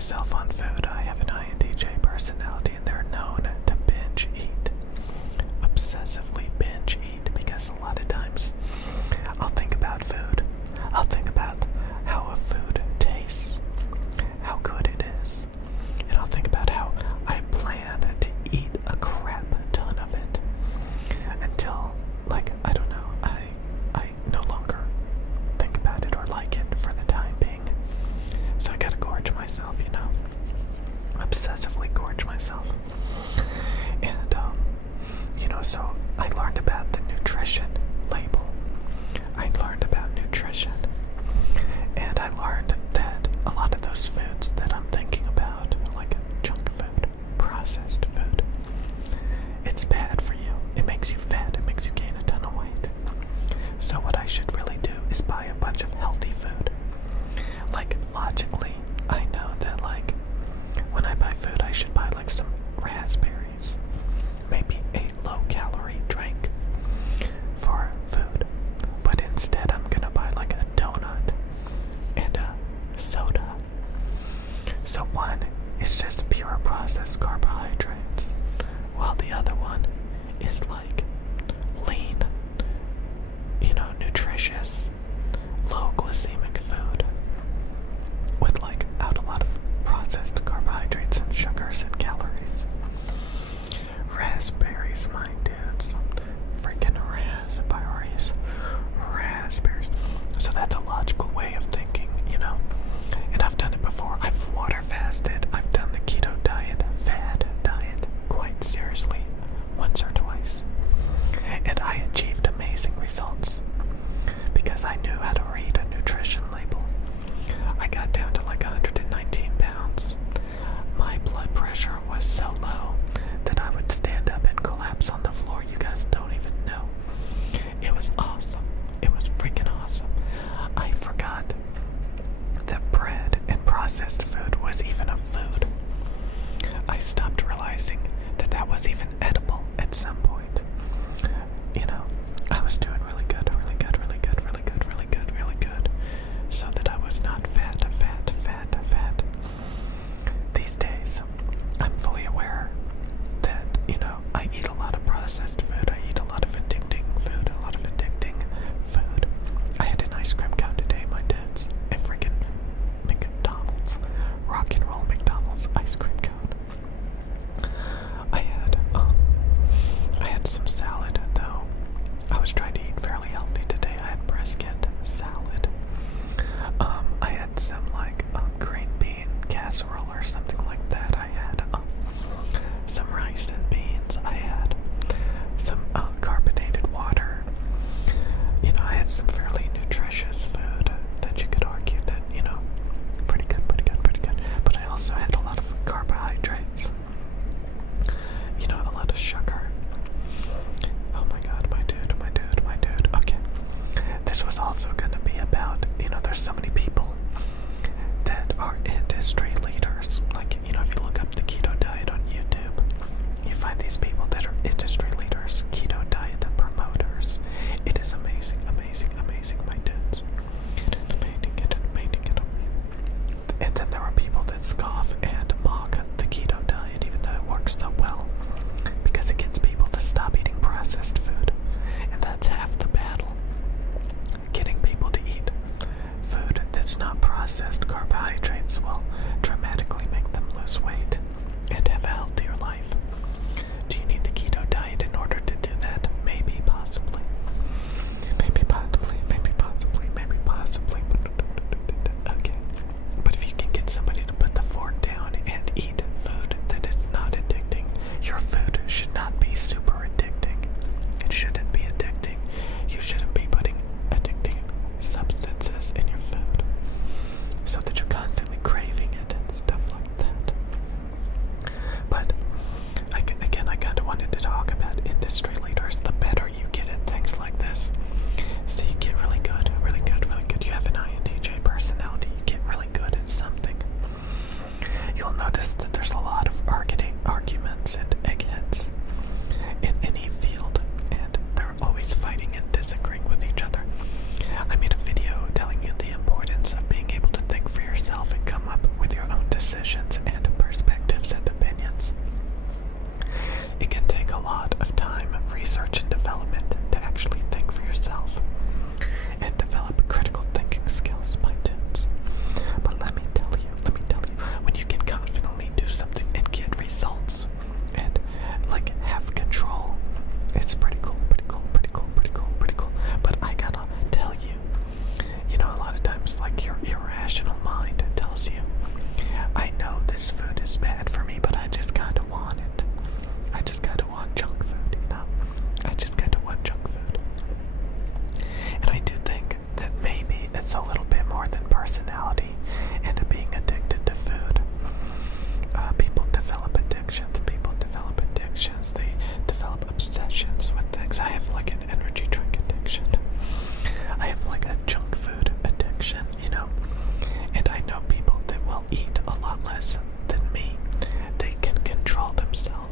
myself on food. I have an INTJ personality, and they're known to binge eat. Obsessively binge eat, because a lot of times I'll think about food. I'll think about how a food tastes, how good it is, and I'll think about how I plan to eat a crap ton of it until, like, I don't know, I no longer think about it or like it for the time being. So I gotta gorge myself, you know? Obsessively gorge myself. And, you know, so I learned about the nutrition label. I learned about nutrition. And I learned that a lot of those foods that I'm thinking about, like junk food, processed food, it's bad for you. It makes you fat. It makes you gain a ton of weight. So what I should really do is buy a bunch of healthy food. Like, logically, I know that, like, when I buy food, I should buy, like, some raspberries. Maybe a low-calorie drink for food. But instead, I'm gonna buy, like, a donut and a soda. So one is just pure processed carbohydrates, while the other one is, like, lean, you know, nutritious, low glycemic food with, like, out a lot of processed carbohydrates and sugars and calories. Raspberries, my dudes. Freaking raspberries. Raspberries. So that's a logical way of thinking, you know? And I've done it before. I've water fasted. I've done the keto diet, fad diet, quite seriously, once or twice. And I achieved amazing results because I knew how to read a nutrition label. I got down to like 119 pounds. My blood pressure was so low that I would stand up and collapse on the floor. You guys don't even know. It was awesome. It was freaking awesome. I forgot that bread and processed food was even a food. I stopped realizing that that was even edible at some point. You know, I was doing really good, really good, really good, really good, really good, really good, so that I was not fat. These days, I'm fully aware that, you know, I eat a lot of processed food. I eat a lot of addicting food, I had an ice cream cone today, my dudes. A freaking McDonald's, rock and roll McDonald's ice cream cone. I had some salad, though. I was trying to eat fairly healthy today. I had brisket, salad. I had some, like, green bean casserole or something like that. I had some rice and beans. I had some carbonated water. You know, I had some fairly nutritious food that you could argue that, you know, pretty good. But I also had a lot of carbohydrates. You know, a lot of sugar. Oh my god, my dude. Okay. This was also going to be about, you know, there's so many people that are industry leaders. Like, you know, if you look up the keto diet on YouTube, you find these people that are industry leaders, keto diet promoters. It is amazing, my dudes. It is amazing. And then there are people that scoff and mock the keto diet, even though it works so well, because it gets people to stop eating processed food. And that's half the battle. Getting people to eat food that's not processed carbohydrates will dramatically make them lose weight and have a healthier life. Do you need the keto diet in order to do that? Maybe, possibly. Okay. But if you can get somebody to put the fork down and eat food that is not addicting, your food should not be super addicting. It shouldn't be addicting. You shouldn't be putting addicting substances in your food so that you're constantly craving it and stuff like that. But lot less than me. They can control themselves.